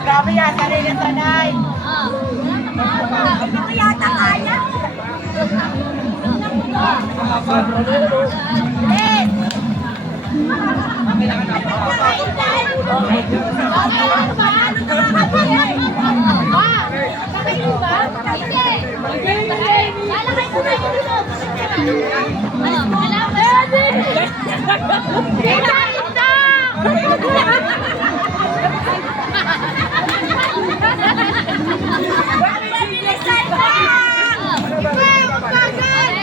Grabe yan, sanay na sanay. Hindi ko yata kaya.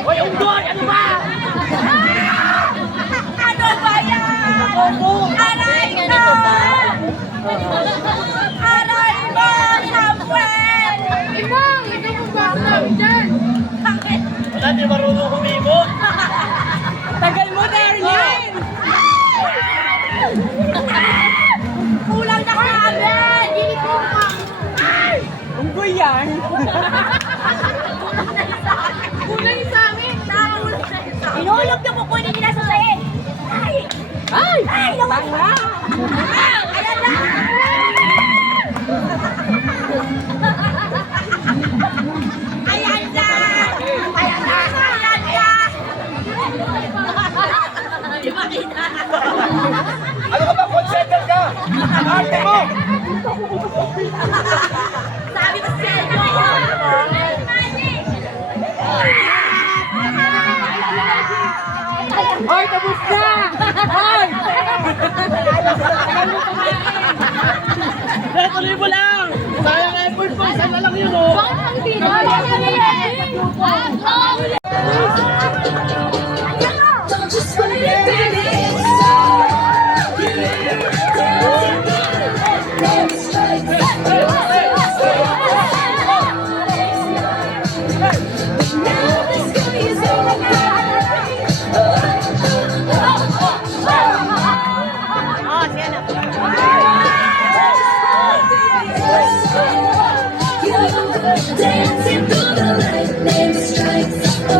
Hoy, unggoy! Ano ba? Ano ba yan? Aray ko! Aray mo, Samuel! Ibang! Ikaw mo ba ako dyan? Wala, di marunong humimot. Tagal mo, Darlene! Kulang na kami! Ginito ka! Unggoy yan! Kulang sa amin! Inulog na kukunin nila sa sayin! Ay! Ay! Ay! Nawala! Ayan na! Ayan na! Ayan na! Ayan na! Di ba kita? Ano ka ba? Consented ka? Arte mo! Sabi ko sa inyo! Hoy, tapos na! Hoy! Tuloy mo lang! Sayang effort mo! Isa na lang yun, oh! Bakit ang tira? Dancing through the lightning strikes.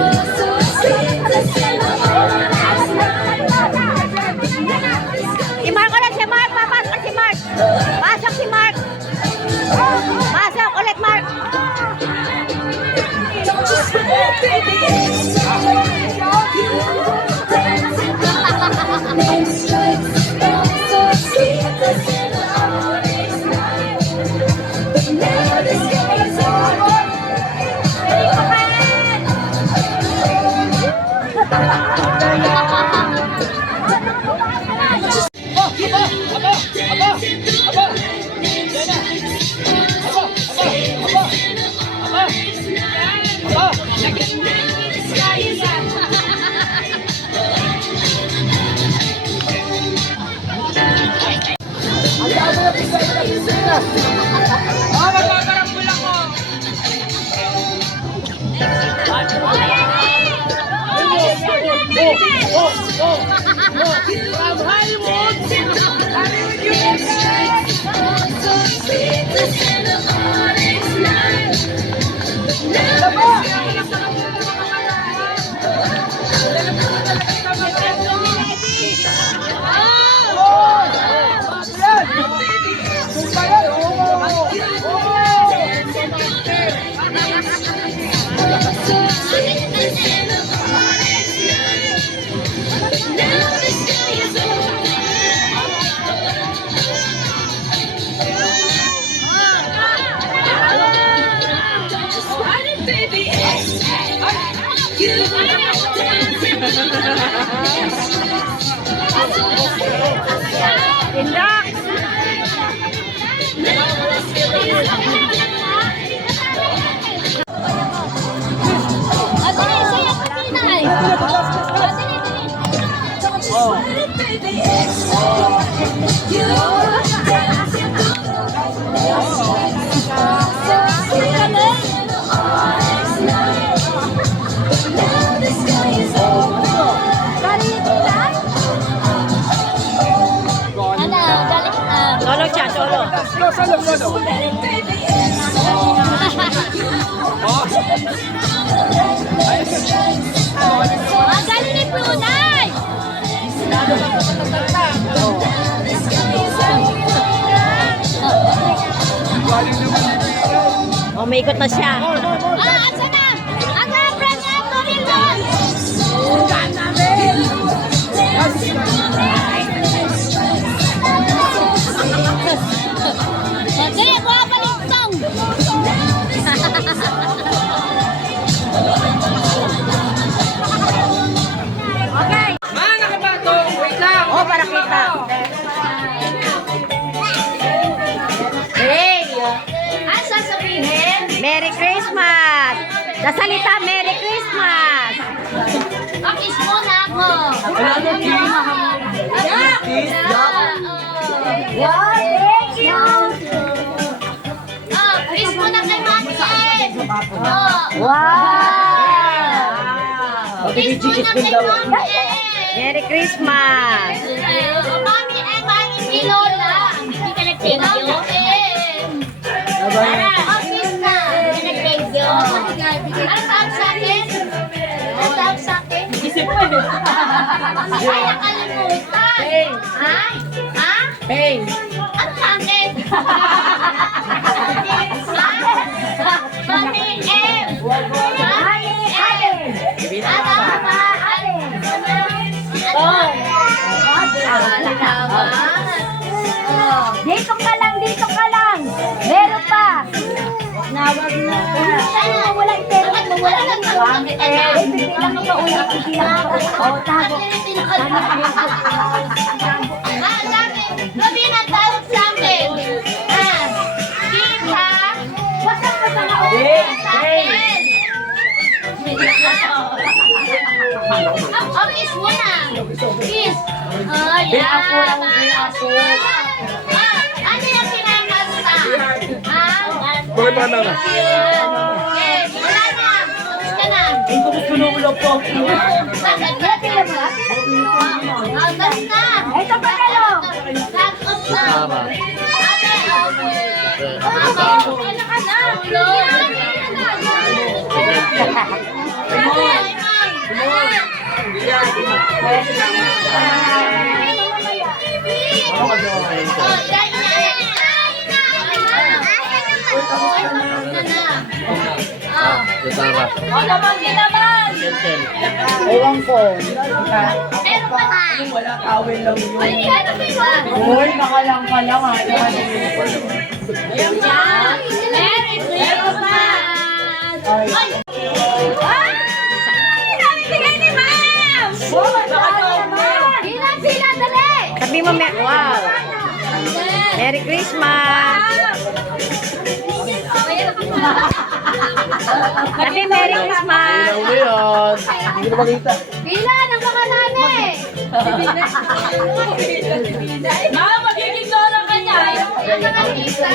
Oh, magpaparambul ako. From Hollywood. Hollywood, USA. Indak! Solo siya, solo. Solo. Ang galing ni Brunei! Oh, may ikot na siya. Ah, asa na? Ang friend na ito, Wilson! Kaya, buha baliktong! Okay. Mga nakabatong, wait lang. Oh, para kita. Hey! Ang sasabihin? Merry Christmas! Sa salita, Merry Christmas! Kiss mo na ako. Kiss? Wow, thank you! Oh, kiss mo na kay Mami Ed. Wow! Kiss mo na kay Mami Ed. Merry Christmas! Mami Ed, Mami si Lola. Hindi ka nag-thank you? Tara, kiss na. Hindi ka nag-thank you. Ano tawag sa akin? Ano tawag sa akin? Isip mo eh. Ay, nakalimutan. Ha? Ha? Hey. Ano sa akin? Mami M. Mami M. Ano ba? Dito ka lang, dito ka lang. Meron pa. Nawag na. Wala yung pero wala lang. Bibili lang ang mauna. Bibili lang ang tago. Sabi na tawag sa akin. Kita. What's up sa akin? Oh, kiss mo na. Kiss. Oh, yeah. Ano yung pinamasta? Bakit ba na? Yes, wala na. Kiss ka na. po. Bakit? Basta. Ito pa kayo. Sakot na. Ate, okay. Ka na. Ewan ko. Meron pa na. Wala tawel lang yun. Ay, ano ba yun? Uy, nakalang ka lang ha. Ayan siya. Merry Christmas! Ay! Ay! Nabibigay ni Ma'am! Pila, dali! Sabi mo, wow! Merry Christmas! Sabi, Merry Christmas! Hindi ko makita. Pila, ng mga nani! Magiging lola ka niya. Ang mga isa.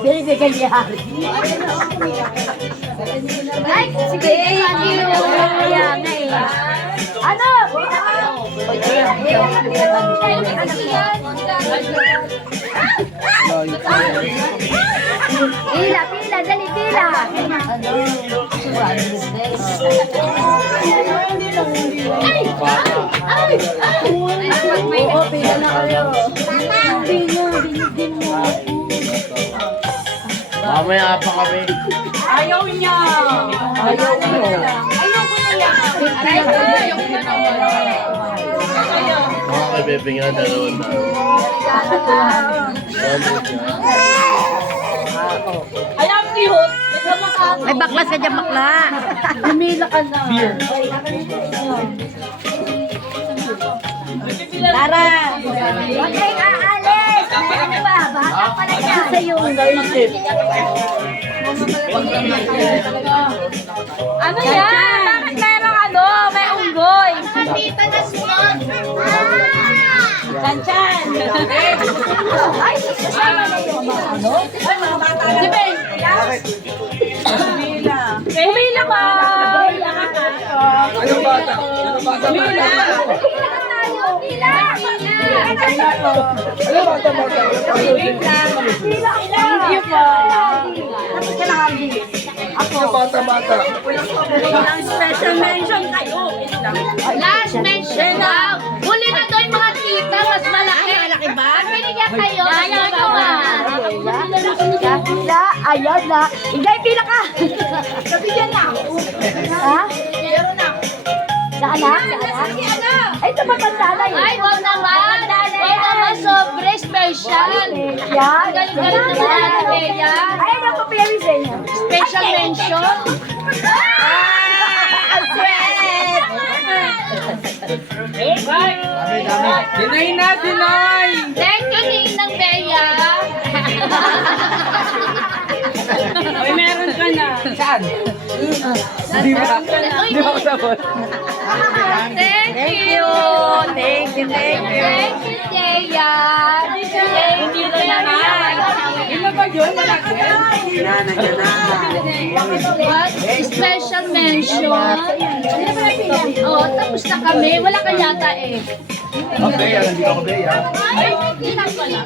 Hindi Gagliari. Ay, sige, thank you. Kaya nga eh. Ano? Pila, pila, dali, pila. Ay! Ay! Oo, pila na kayo. Binigyan mo. Mamaya pa kami. Ayaw niya. Ayaw mo. Ayaw ko na yan. Ayaw ko na yan. Mga kabebe nga, dalawang na. Alam niyo, May baklas ka dyan, bakla. Lumila ka na. Beer. Tara. Huwag kayong aalis. Ano ba? Bata pa na yan. Sa'yo ang naisip. ano yan? Bakit merong ano? May unggoy. Tita na spot. Kanchan. Ay, kasama na yung mga ano? Ay, mga bata na. Sibe. Humila ka. Anong bata? Anong bata? Humila. Pila tayo. Pila. Anong bata? Pila. Thank you po. Tapos ka lang, Aldi. Anong bata? Ang special mention kayo. Last mention daw. Huli na daw yung mga tita, mas malaki. Malaki ba? Binigyan kayo. Ayaw ko ba? Pila, ayaw na. Igay, pila ka. Nabigyan na ako. Ha? Meron na ako. Sa anak? Sa anak? Ay, sa matanda na yun. Ay, wag naman. Wag naman, sobre special. Yan. Galing-galing naman natin, Bea. Ay, ano ko pili sa inyo? Special mention. Ang sweet! Dinay na, dinay. Thank you, Ninang Bea. Ay, meron ka na. Saan? Di ba? Di ba kasabot? Thank you. Thank you, thank you. Thank you, Bea. Thank you, naman. Ilan ba yun? Malaki? What? Special mention. Oo, tapos na kami. Wala ka yata eh. Okay, nandito ako, Bea. Ay, hindi na pala.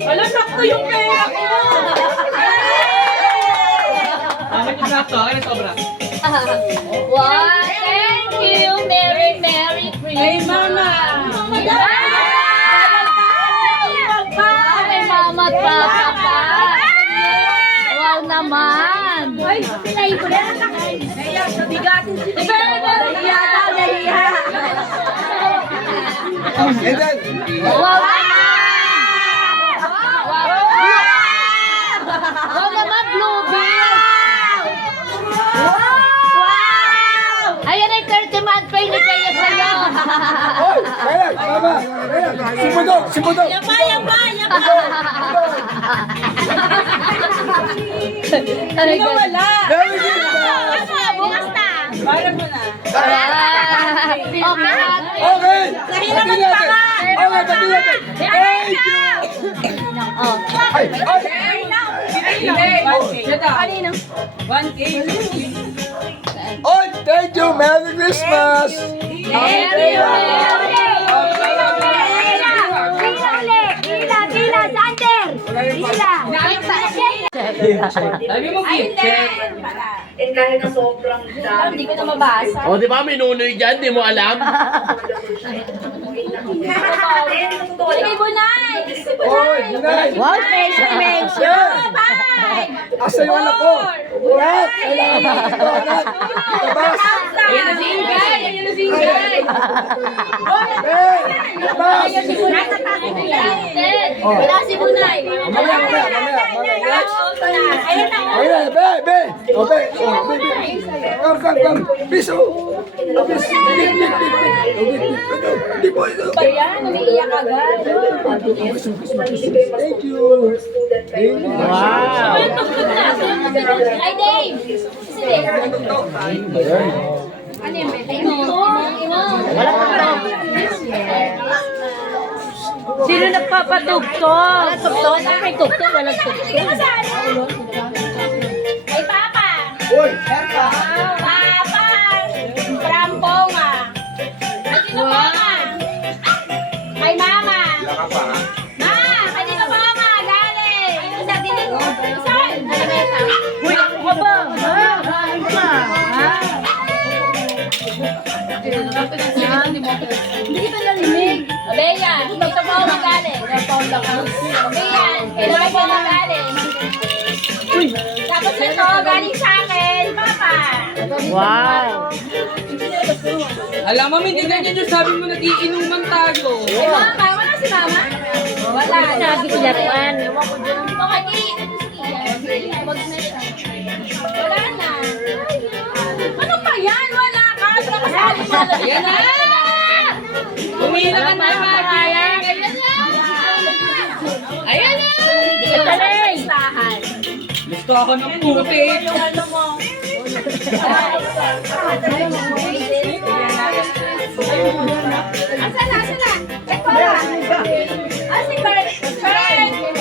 Wala, sakto yung pera ko. Bakit yung sakto? Akin na sobra. Wow, thank you. Merry, Merry Christmas. Ay, mama. May mama at papa pa. Wow naman. Ay, pinay ko na. Bigatin si Bebe. And then, Wow naman. Wow naman, Bluebill. Wow. Ayan ay 30-month pay ni Bea sa'yo. oy! Kaya, tama! Kaya, sipudok! Sipudok! Yaba. Sino wala? Very good! Bukas na. Bayad mo na. Okay. Okay! Pati natin! Okay, pati natin! Thank you! Ay! Ay! Kanino? 1K. Oy! Thank you! Merry Christmas! Merry Pila, Sander! Pila! Sabi mo, check. Hindi ko na mabasa. O, di ba minunoy dyan? Di mo alam? Sige, Bunay! Oy! Ginay! Wow, special mention. Asa yung anak ko? What? Kailangan natin ito agad! Labas! Ayan na si Ingay. Ayan na si Ingay. Hey! Labas! Wala si Bunay. Mamaya! Ayan, be! Be! O, be! Come! Please, oh! Please! Di po ito! Ayan, umiiyak agad. Thank you! Wow. Ay, Dave! Si Dave. Ano yun? Imo. Wala pa to. Sino nagpapatugtog? Walang tugtog? May tugtog, walang tugtog. Ay, Papa. Uy! Papa. Pramponga. Ay, sino Mama? Ay, Mama. Ma, ay, sino Mama? Galing. Ay, sa dinig mo. Saan? Sa lamesa. Uy, ako ka ba? Hindi kita narinig. Bea, dito po ako magaling. Bea, kailangan po magaling. Tapos ito, galing sa akin, Papa. Wow. Alam mo, hindi ganyan yung sabi mo nag-iinuman tayo. Ay, Mama, wala si Mama? Wala. Sabi ko yan. Wala na. Ano pa yan? Wala ka. Kasali mo. Ayan na! Umina ka na, Magi! Ayan na! Galing. Gusto ako ng puti. Asan na? Eko na. Ah, si Kurt.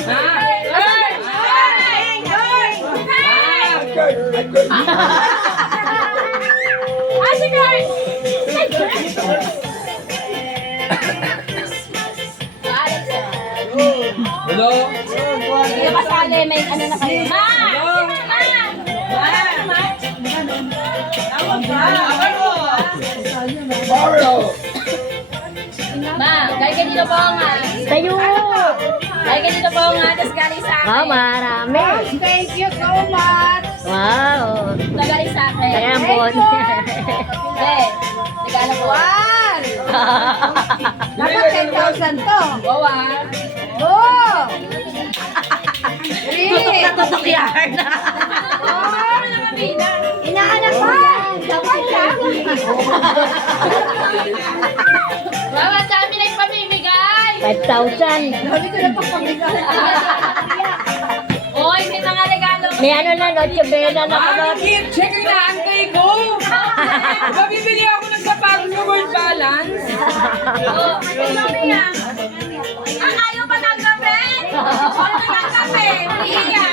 Ah, si Kurt. Hello? Hindi ka pasali, may ano na kayo. Ma! Mario! Ma, dahil ka dito po nga. Tayo. Dahil ka dito po nga, tapos galing sa akin. Ah, marami. Thank you so much. Wow. Ito galing sa akin. Kaya bon. Hindi. Regalo ko. Dapat 10,000 to. Wow, ah. Oh! Tutok na tutok yan. Oh, nakabina. Inaanap pa. Dapat lang. Mama, dami nagpamimigay. 5,000. Dami ko na pagpamigay. Oy, may mga regalo. May ano na, Noche Buena na kalot. Bakit? Check ang naantay ko! Mabibili ako ng sapatos na world balance. Oh, ay, mami ah. Ah, ayaw pa tanggapin? Ayaw pa tanggapin. Iya.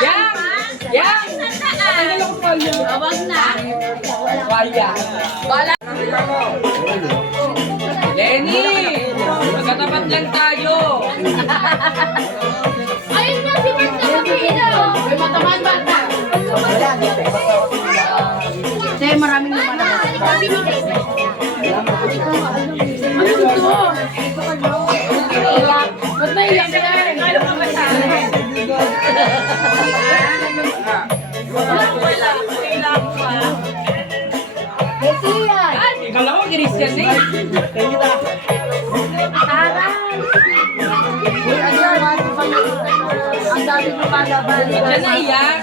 Yang! Yang! Ano ko pa yun? Awag na. Waya. Wala. Lenny! Magkatapat lang tayo. Ayun na si Bert na kapino. May mataman bata. Kasi maraming naman ako. Ano ito? Ba't naiyak ka na? Kalo ka ba sa akin? Wala. Kailangan pa. Ay, kala ko Christian na eh. Ang dami ko palaban. Diyan na iyak.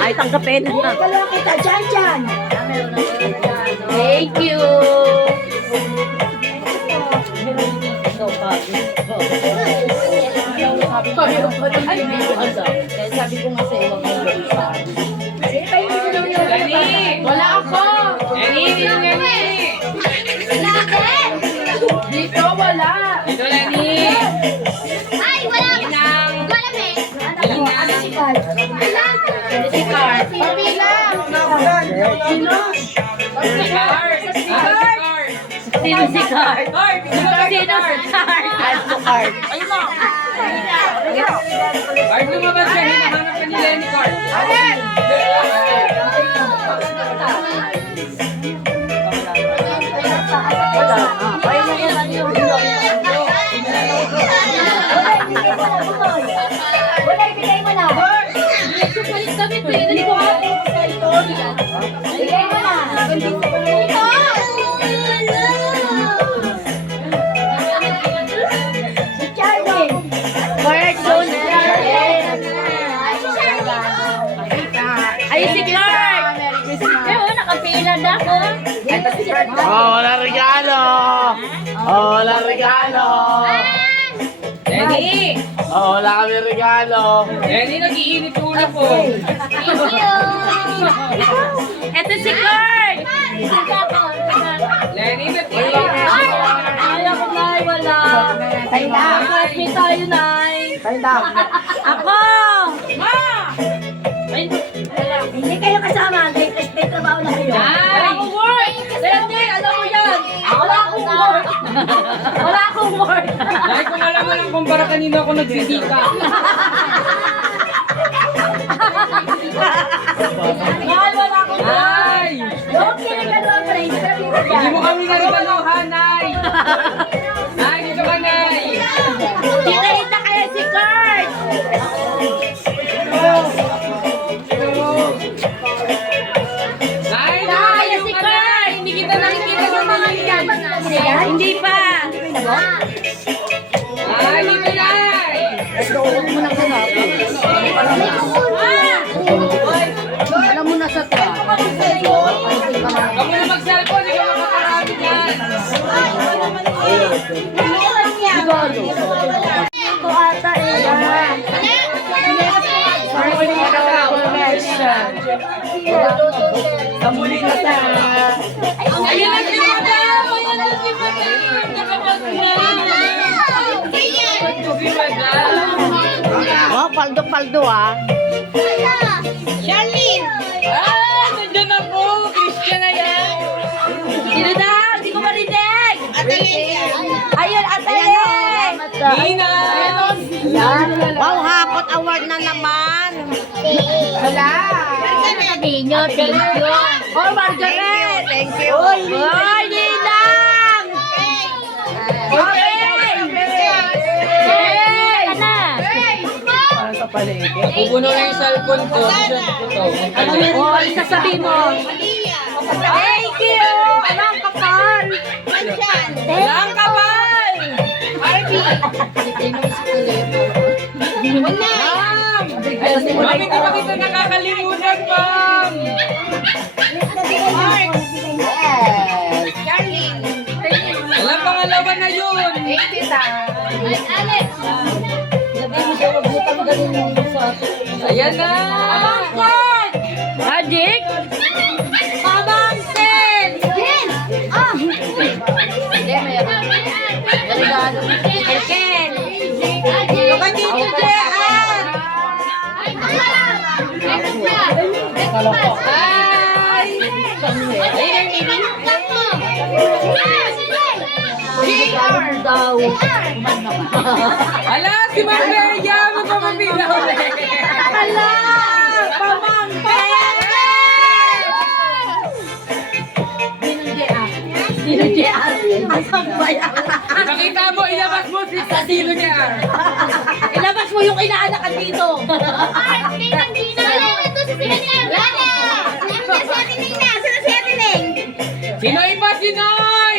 Ay, tanggapin na. Thank you. Sabi ko nga sa iyo, Lenny! wala ako. Lenny! Lenny! Dito wala. Dito, Lenny! Ay, wala. Inang! Ilang na? Si Carl. Pabilang. Sino? Si Card! Sino si Card? Card! Sino si Card? Ano Card? Card, lumabas siya. Hinahanap pa ni Lenny Card. Wala, ibigay mo na. Palit kami, pwede ko ako sa Victoria. Ibigay mo na. Si Charlie. Fortune. Ay, si Charlie. nakapila na ako. Wala regalo! Wala regalo! Lenny! Wala kami regalo! Lenny, nag-iinit ulo ko. Ito si Kurt! Lenny, nag-iinit ulo. Ayaw ko, Nay, wala. Happy tayo, Nay. Ako! Ma! Hindi kayo kasama. May trabaho na kayo. Wala akong work! Lenny, alam mo yan! Wala akong work! Wala akong work! Dahil kung alam mo lang kung para kanino ako nagsisika. Nay, wala akong work! Nay! Okay, nagkagawa pa rin. Hindi mo kami narigaluhan, Nay! Nay, dito ka, Nay! Kita kaya si Kurt! Nay, Kaya lumayo si ka, Nay! Hindi kita nakikita sa mga yan. Hindi pa! Nay, dito, Nay! Alam mo na sa ta. Huwag mo na mag-cellphone, hindi ka makakarami yan. Ito ata eh. Kamuli na ta! Ayan na si Madam! Ayan na si Madam! Nakapag-na! Si Madam! Oh, paldo-paldo ah. Ah! Nandiyan ako! Christian na yan! Sino daw? Hindi ko marinig! Ayun, Atale! Nina! Wow, hapot award na naman! Sabihin nyo, thank you! Oh, Margaret! Thank you! Oy, Ninang! Okay! Hey! Ka na! Pupuno na yung cellphone ko. Oh, isasabi mo. Thank you! Anong kapal? Ang kapal! Ma'am! Ma'am, hindi pa kita nakakalimutan, ma'am! Walang pangalawa na yun! Ayan na! Magic? Pamangkin! Ken! Kapatid ko dyan! Daw. Ala, si Marbella! Magpapapila ulit! Ala! Pamangkin! Sino dyan? Asang bayan? Ipakita mo, ilabas mo si Sino niya! Ilabas mo yung inaanakan dito. Sinoy pa, Sinoy!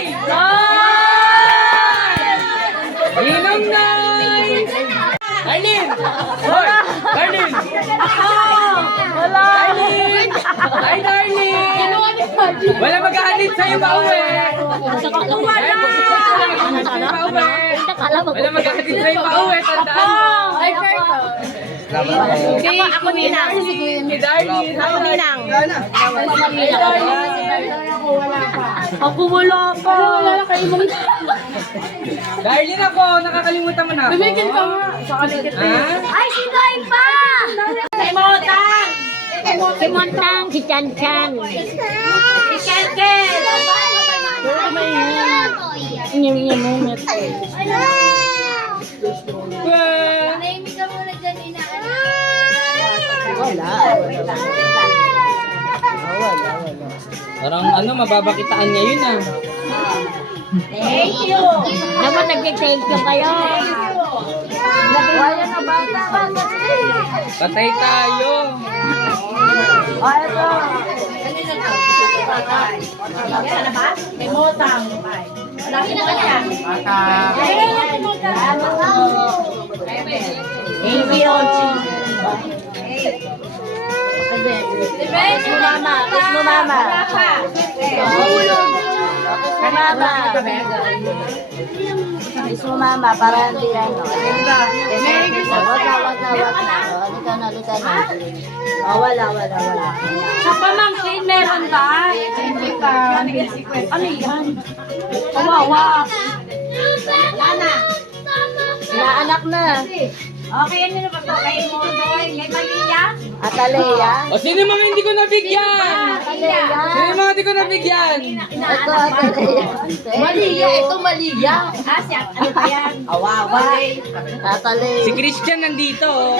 Ninong Nay! Darlene! Hoy! Darlene! Wala. Darlene! Ay, Darlene! Wala maghahalin sa'yo pauwi! Wala. Wala maghahalin sa'yo pauwi! Tandaan mo! Ay, ako ninang. Si Darlene! Ako ninang. Ay, Darlene! Ako wala pa. Wala na kayo mong... Darlene ako! Nakakalimutan mo na ako! Bumigil ka nga! Ha? Ay, si Noy pa! Si Motang. Si Montang. Si Chan Chan. Si Ken Ken. Parang mababakitaan niya yun ah. Thank you. Dapat nag-thank you kayo. Wala na bata. Patay tayo. May Motang. Laki na kanya. Thank you. Kiss mo mama. Kiss mo mama. Kiss mo mama para hindi ano. Wag na. Halika na. Wala. Sa pamangkin, meron ba? Hindi pa. Ano yan? Kawawa. Inaanak na. Okay, ano na ba ito? Kay Modoy, kay Malia? Atalea. O, sino mga hindi ko nabigyan? Atalea. Sino mga hindi ko nabigyan? Ito, Atalea. Malia. Ito, Malia. Ano ba yan? Awawa. Atalea. Si Christian nandito. Oh.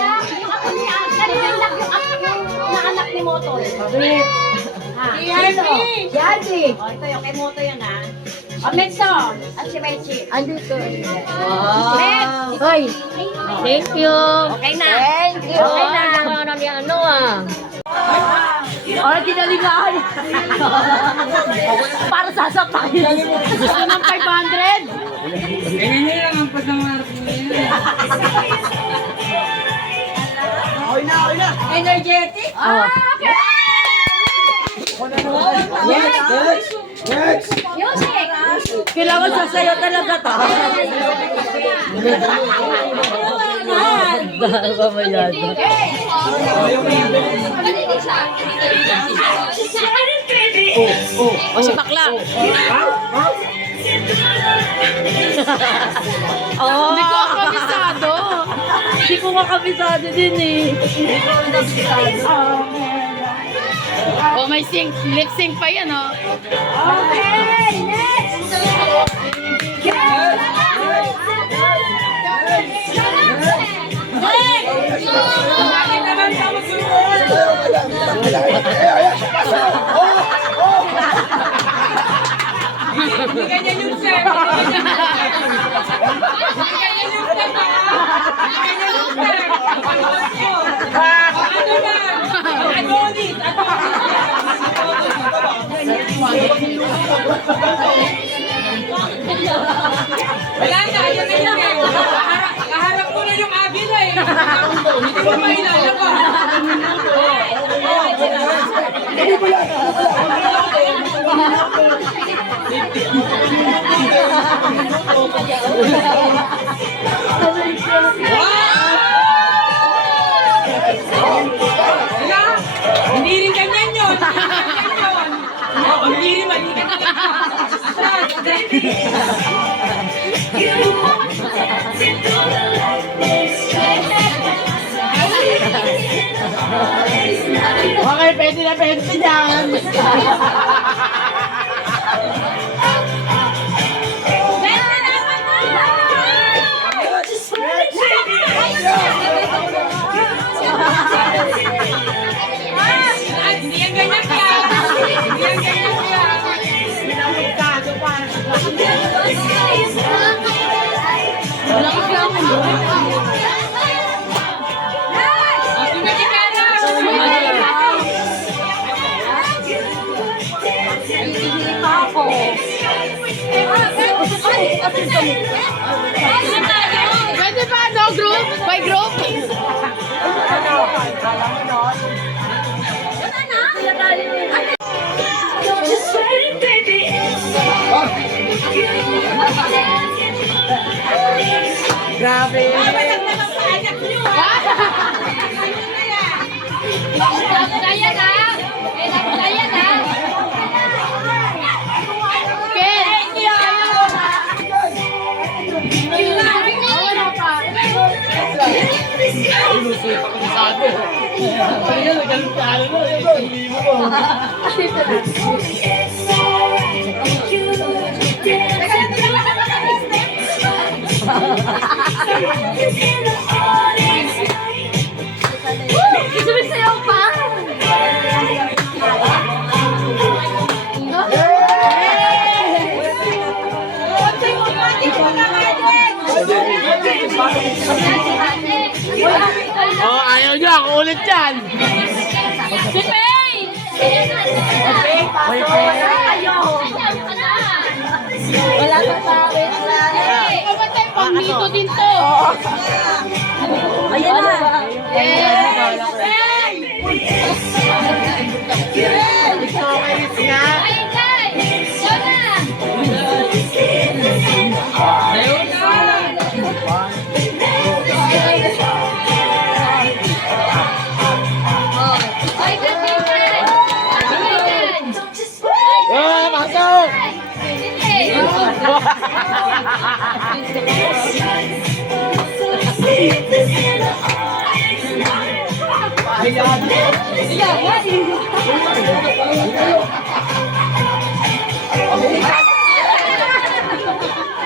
Yung anak ni Motoy. Yadi. O, ito yung kay Motoy yun ha. O, Metso. At si Mechi. Andito. Met! Hoy. Thank you. Okay na. Thank you. Okay na. Ano ni ano ah. Oh, kinalingaan. Para sasapakin. Gusto ng 500? Ganyan nyo lang ang pagkamarap mo yan. Energetic? Oh. Next. Music! Kailangan sasayaw talaga to. O si Bakla. Hindi ko kabisado. Hindi ko kabisado din eh. Oh, may lip sync pa yan oh. Okay, next. Bakit naman ka magsusunod? Hindi ganyan yung step. Hindi ganyan yung step. Hindi ganyan yung step. Panood ko. Ano yan? Adonis. Wala na. Ayun na yun eh. Kaharap ko na yung abila eh. Hindi ko mailala pa. Wala. Hindi rin ganyan yun. Hindi rin mali ganyan. Okay, pwede na dyan. Hindi yan ganyan ka. Hindi yan ganyan ka. Pwede pa no group? By group? Grabe. Daya na! Daya na! Sumisayaw pa. Oh, ayaw niya. Ako ulit yan. Si Pay! Wala pa pawit. Pamatay pang dito din to. Ayan na. Pay!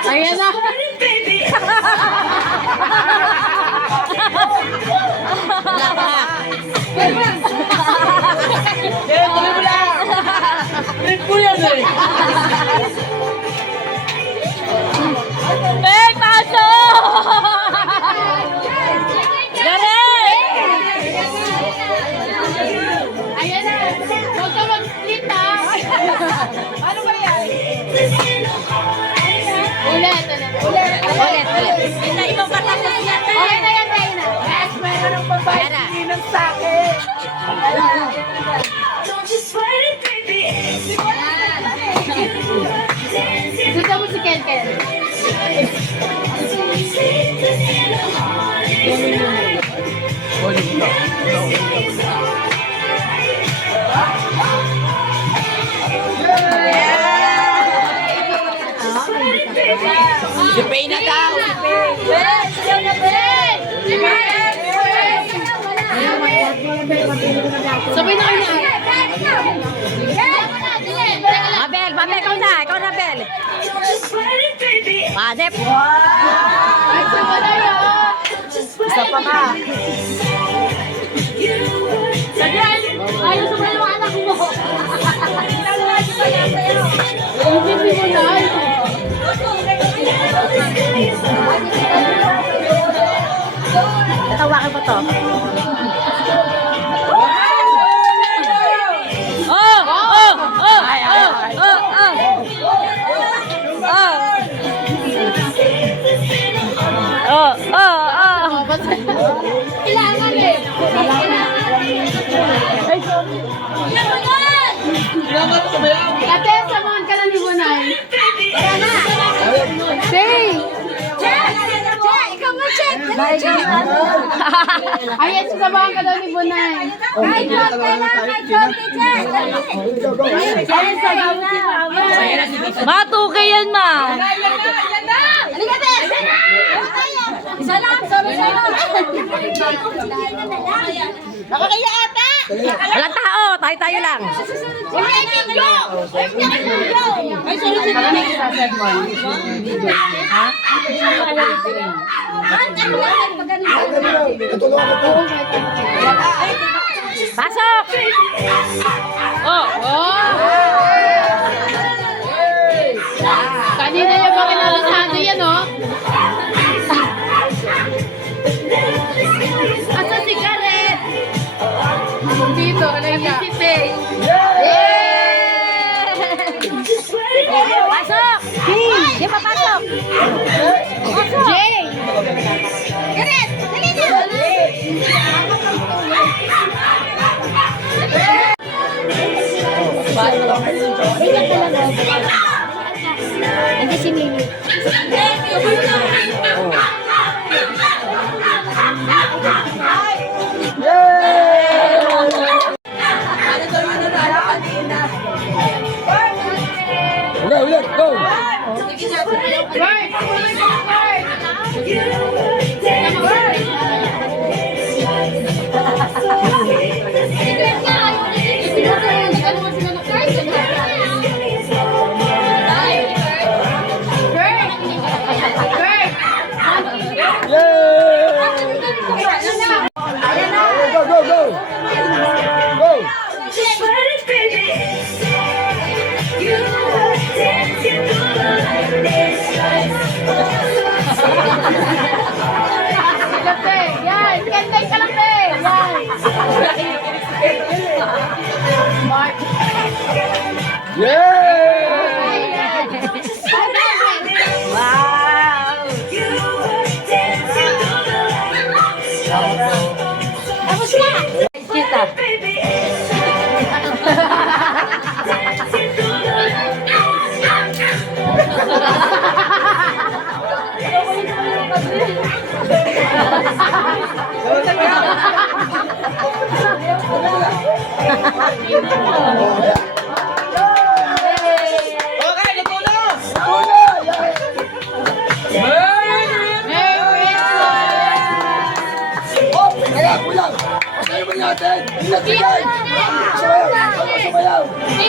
Ayan na. Kaya tuloy mo lang. Trip ko yan eh. Hey, pasok! Galing! Ayan na. Huwag ka mag-split ha. Ano ba yan? Ulit. Hindi, ibang patapos yan. Okay na yan, tayo na. Yes, meron ng babae. Sinang sa akin. Gusto mo si Ken Ken? Si Pay na daw. Ben! Sigaw na Ben! Sabay na kayo na. Mabel, ikaw na, Bel. Padep. Ay, sama na yun. Isa pa ka. Sagyan, ayaw sa mga anak mo. Hindi mo na. Tatawakan pa to. Kailangan eh. Ate, samahan ka na ni Bunay. Tara na. Say. Ikaw mo, check. Ayan, sasamahan ka daw ni Bunay. Kahit konti lang, kahit konti, check. Ayan, sasamahan si Mama. Matuke yan, Ma. Halika, te. Isa lang. Nakakaya ata. Walang tao. Tayo lang. Ay, sunod na lang. Pasok! Kanina yung mga kinalasahan yan, oh. Asa si Gareth? Dito, kalaya. Si Faye. Pasok! Di pa pasok! Jay! Gareth! Dali na! Nandiyan si Mimi. Okay, ulit, go! Go, go, go! Go! Yan, kentay ka lang, te. Yan. Mark. Yeah! Wow. Tapos na. Kita.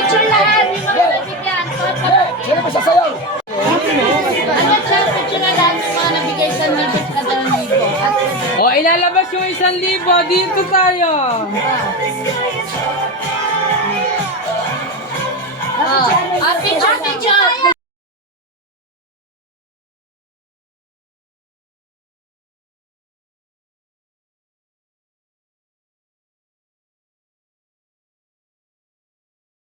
Picture lahat, yung mga nabigyan. Be, sino ba sasayaw? Ano siya, picture na lahat yung mga nabigay sa libo at kada libo. O, ilalabas yung 1,000. Dito tayo.